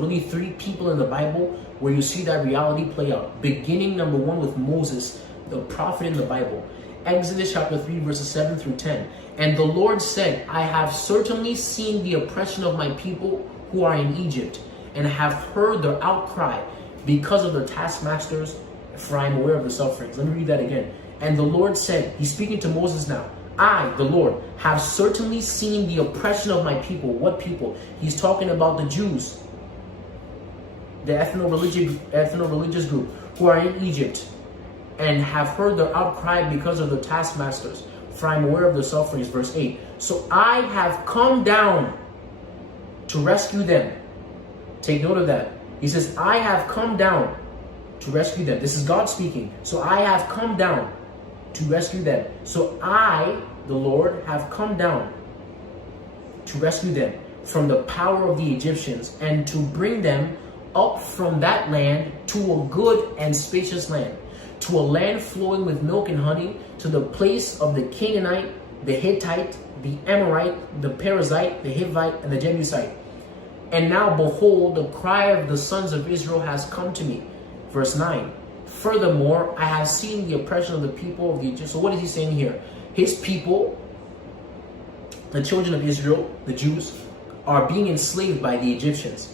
only 3 people in the Bible where you see that reality play out. Beginning number 1 with Moses, the prophet in the Bible. Exodus chapter 3 verses 7 through 10. And the Lord said, I have certainly seen the oppression of my people who are in Egypt, and have heard their outcry because of their taskmasters, for I am aware of the sufferings. Let me read that again. And the Lord said, he's speaking to Moses now, I, the Lord, have certainly seen the oppression of my people. What people? He's talking about the Jews, the ethno-religious group who are in Egypt, and have heard their outcry because of the taskmasters, for I am aware of their sufferings. Verse 8. So I have come down to rescue them. Take note of that. He says, I have come down to rescue them. This is God speaking. So I have come down to rescue them. So I, the Lord, have come down to rescue them from the power of the Egyptians, and to bring them up from that land to a good and spacious land, to a land flowing with milk and honey, to the place of the Canaanite, the Hittite, the Amorite, the Perizzite, the Hivite, and the Jebusite. And now, behold, the cry of the sons of Israel has come to me. Verse 9. Furthermore, I have seen the oppression of the people of the Egyptians. So what is he saying here? His people, the children of Israel, the Jews, are being enslaved by the Egyptians.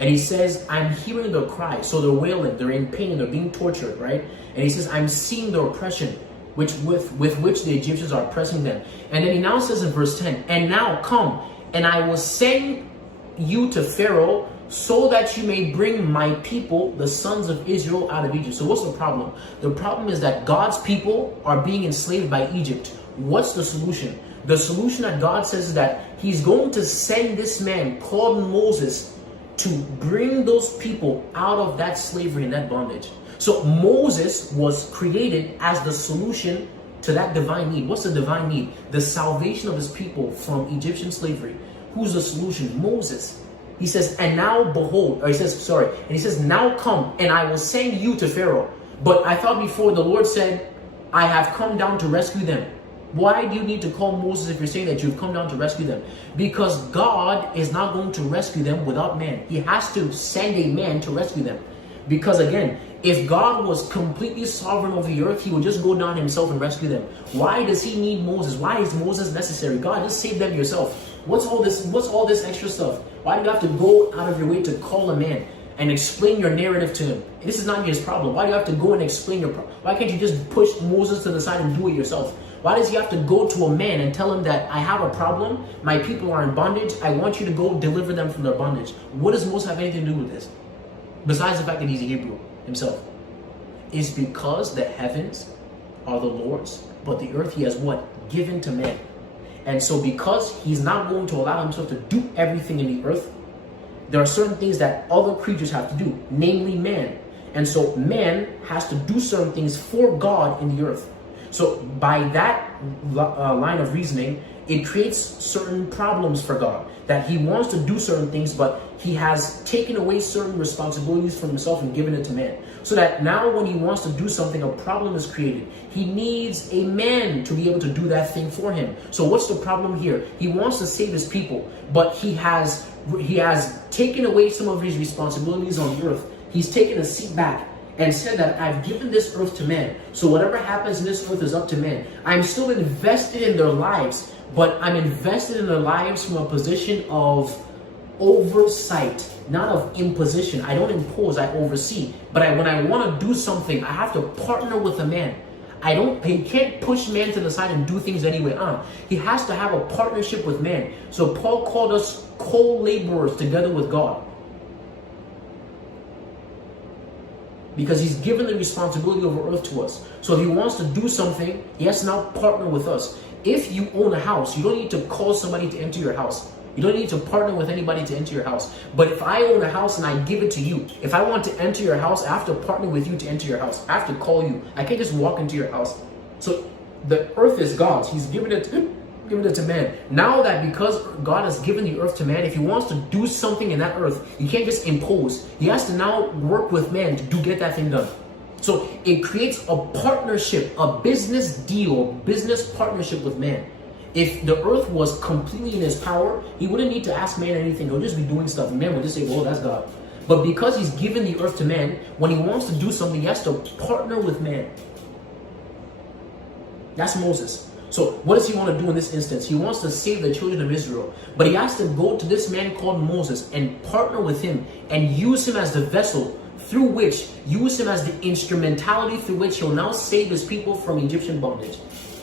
And he says, I'm hearing their cry. So they're wailing, they're in pain, they're being tortured, right? And he says, I'm seeing the oppression with which the Egyptians are oppressing them. And then he now says in verse 10, and now come, and I will send you to Pharaoh, so that you may bring my people, the sons of Israel, out of Egypt. So what's the problem? The problem is that God's people are being enslaved by Egypt. What's the solution? The solution that God says is that he's going to send this man called Moses to bring those people out of that slavery and that bondage. So Moses was created as the solution to that divine need. What's the divine need? The salvation of his people from Egyptian slavery. Who's the solution? Moses. He says, and now behold, or he says, now come, and I will send you to Pharaoh. But I thought before the Lord said, I have come down to rescue them. Why do you need to call Moses if you're saying that you've come down to rescue them? Because God is not going to rescue them without man. He has to send a man to rescue them. Because again, if God was completely sovereign over the earth, he would just go down himself and rescue them. Why does he need Moses? Why is Moses necessary? God, just save them yourself. What's all this extra stuff? Why do you have to go out of your way to call a man and explain your narrative to him? This is not his problem. Why do you have to go and explain your problem? Why can't you just push Moses to the side and do it yourself? Why does he have to go to a man and tell him that I have a problem, my people are in bondage, I want you to go deliver them from their bondage? What does Moses have anything to do with this? Besides the fact that he's a Hebrew himself. It's because the heavens are the Lord's, but the earth he has what? Given to man. And so because he's not going to allow himself to do everything in the earth, there are certain things that other creatures have to do, namely man. And so man has to do certain things for God in the earth. So by that line of reasoning, it creates certain problems for God, that he wants to do certain things, but he has taken away certain responsibilities from himself and given it to man. So that now when he wants to do something, a problem is created. He needs a man to be able to do that thing for him. So what's the problem here? He wants to save his people, but he has taken away some of his responsibilities on the earth. He's taken a seat back and said that I've given this earth to man. So whatever happens in this earth is up to man. I'm still invested in their lives, but I'm invested in their lives from a position of oversight, not of imposition. I don't impose, I oversee. But when I want to do something, I have to partner with a man. He can't push man to the side and do things anyway. He has to have a partnership with man. So Paul called us co-laborers together with God. Because he's given the responsibility over earth to us. So if he wants to do something, he has to now partner with us. If you own a house, you don't need to call somebody to enter your house. You don't need to partner with anybody to enter your house. But if I own a house and I give it to you, if I want to enter your house, I have to partner with you to enter your house. I have to call you. I can't just walk into your house. So the earth is God's. He's given it to man. Now that because God has given the earth to man, if he wants to do something in that earth, he can't just impose. He has to now work with man to get that thing done. So it creates a partnership, a business deal, business partnership with man. If the earth was completely in his power, he wouldn't need to ask man anything. He'll just be doing stuff. Man would just say, well, that's God. But because he's given the earth to man, when he wants to do something, he has to partner with man. That's Moses. So what does he want to do in this instance? He wants to save the children of Israel. But he has to go to this man called Moses and partner with him and use him as the vessel use him as the instrumentality through which he'll now save his people from Egyptian bondage.